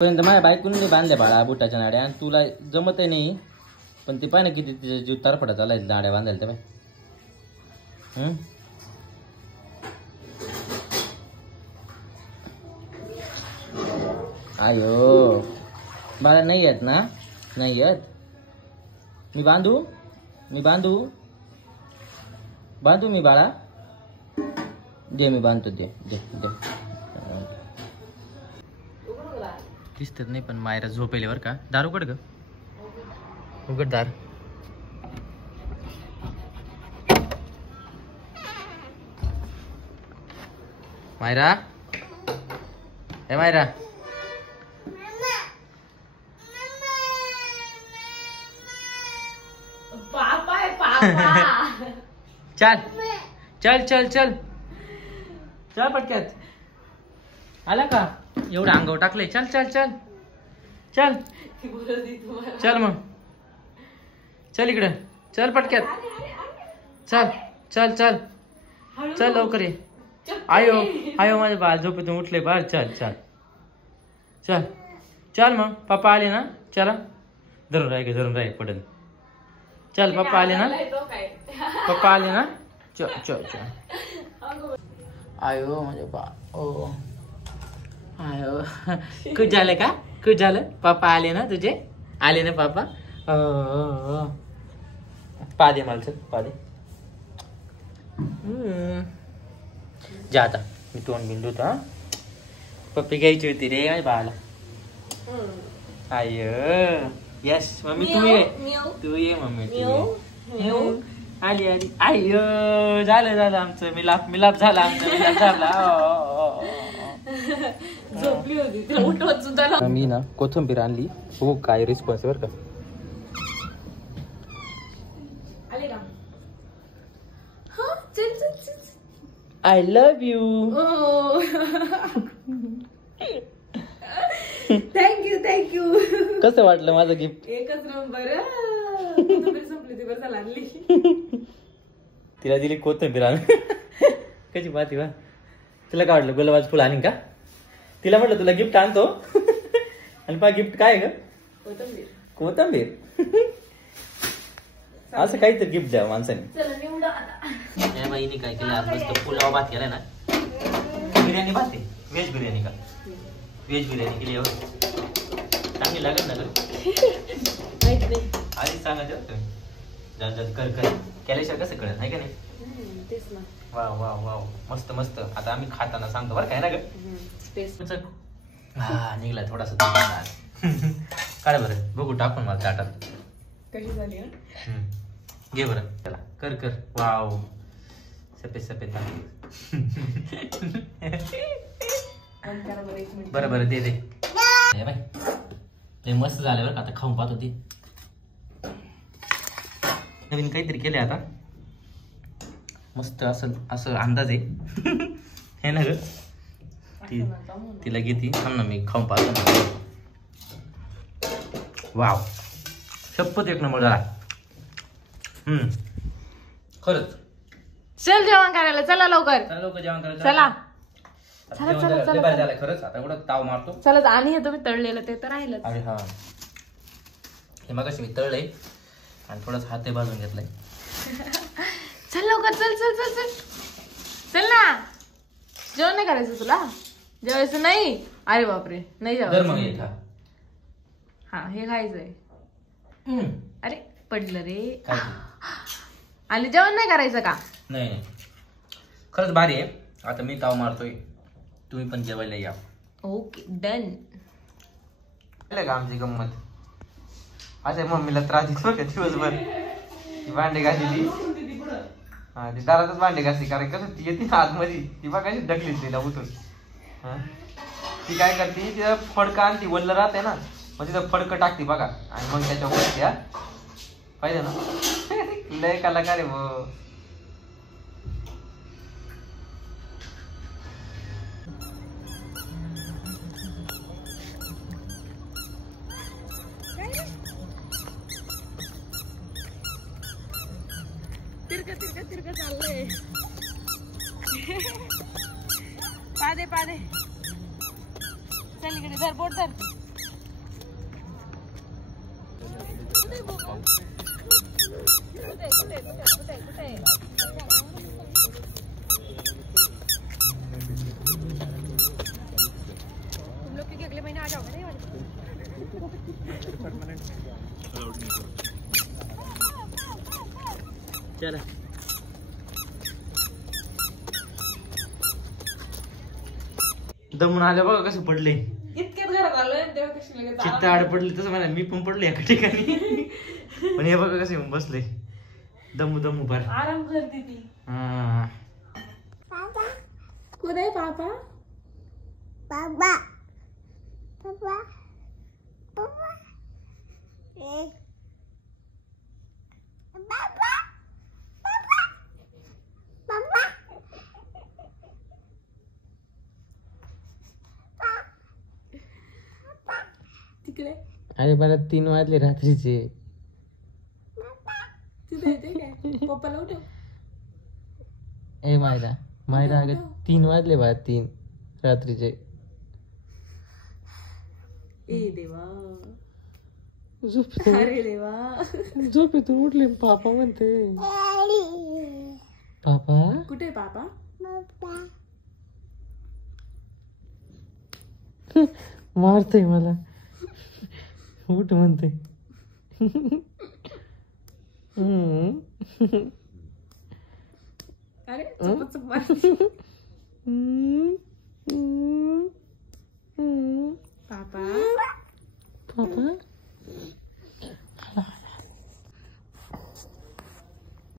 पर्यंत माझ्या बायकोने बांधल्या बाळा बुटाच्या नाड्या आणि तुला जमत नाही पण ते पाय ना किती तिचा जीव तारफडा चालाय नाड्या बांधायला त्या बाय आयो बाळा नाही येत ना नाही येत मी बांधू मी बाळा दे मी बांधतो दे दे दे दिसत नाही पण मायरा झोपेले बर का दार उघड ग उघड दार मायरा हे मायरा चल चल चल चल चल पटक्यात आला का एवढं अंगावर टाकलंय चल चल चल चल चल मग चल इकडं चल पटक्यात चल चल चल चल लवकर ये आयो आयो माझे बाळ झोपेतून उठले बाळ चल चल चल चल मग पप्पा आले ना चला धरून राह पडन चल पप्पा आले ना चल चल चल आयो माझे बाळ ओ आयो कुछ झालं का कुछ झालं पापा आले ना तुझे आले ना पापा पा दे मला चल पा दे जा आता मी तोंड बिंदू होता पप्पी घ्यायची होती रे माझ्या बाळाला आय यस मम्मी तू ये मम्मी आली आली आय झालं आमचं मिलाप झाला झोपली होती तिला उठवत सुद्धा मी ना कोथिंबीर आणली हो काय रिस्पॉन्स बर का आले का हा चल चल चल आय लव्ह यू थँक्यू कसं वाटलं माझं गिफ्ट एकच नंबर संपली ती बस आणली तिला दिली कोथिंबीर आण कशी पाहती बा तुला काय वाटलं गुलाबाचं फुल आणि का तिला म्हटलं तुला गिफ्ट आणतो आणि पा गिफ्ट काय ग कोथिंबीर असं काहीतरी गिफ्ट द्यावं माणसाने त्या बाईने काय केलं आज मस्त पुलाव भात केलाय ना बिर्याणी भात आहे व्हेज बिर्याणी का व्हेज बिर्याणी केली चांगली लागेल ना ग आधी सांगायचं तुम्ही जात कर केल्याशिवाय कसं कळत नाही का नाही वाव वाव वाव मस्त मस्त आता आम्ही खाताना सांगतो बरं काय ना ग हा निघला थोडासा काढ बरं बघू टाकून मला ताटात कशी झाली घे बरं चला कर कर वाव सफेद बरं दे बाय ते मस्त झालं बरं का आता खाऊन पाहत होती नवीन काहीतरी केलंय आता मस्त असं अंदाज आहे हे ना ग तिला घेते थांब ना मी खाऊन पाहतो वाव शपथ एक नंबर झाला खरंच चल जेवण करायला चला लवकर जेवण करायला चला झालं खरंच आता एवढं ताव मारतो चला आणि हे तुम्ही तळलेलं ते तर राहिलं अरे हा हे मगाशी मी तळलंय आणि थोडंच हात भाजून घेतलाय चल लवकर चल चल चल चल चल ना जेवण नाही करायचं तुला जेवायचं नाही अरे बापरे नाही जेवायचं हा हे खायचंय अरे पडलं रे आणि जेवण नाही करायचं का नाही खरंच भारी आहे आता मी ताव मारतोय तुम्ही पण जेवायला या ओके डन का आमची गंमत असे मम्मीला त्रास देतो का दिवसभर भांडे घासली हा ती दारातच भांडे घासली कारण कसं ती येते आतमध्ये ती बघा कशी ढकली तिला उठून ती काय करते तिथं फडका आणि ती वल्ल राहते ना मग तिथं फडकं टाकते बघा आणि मग त्याच्यावर त्या पाहिजे ना लय कलाकार आहे तिरक चाललंय पादे चल इकडे धर बोट धर अगले महीने आ जाओगे ना चला दमून आले बघा कसं पडले इतक्यात घरात आलोय तेव्हा कशी लगेच चित्त आड पडले तसं मला मी पण पडले एका ठिकाणी पण हे बघा कसं येऊन बसले दमू दमू फार आराम करते ती हा कोण आहे पापा Papa. Papa. Papa. Papa. Papa. Papa. तिकडे अरे मला 3 वाजले रात्रीचे तिथे येते काय पप्पाला उठव ए मायरा मायरा अगं 3 वाजले बा 3 रात्रीचे ए देवा झोप अरे देवा झोपेतून उठले पापा म्हणते पापा कुठे पापा मारतय मला उठ म्हणते अरे चुप मार पापा पापा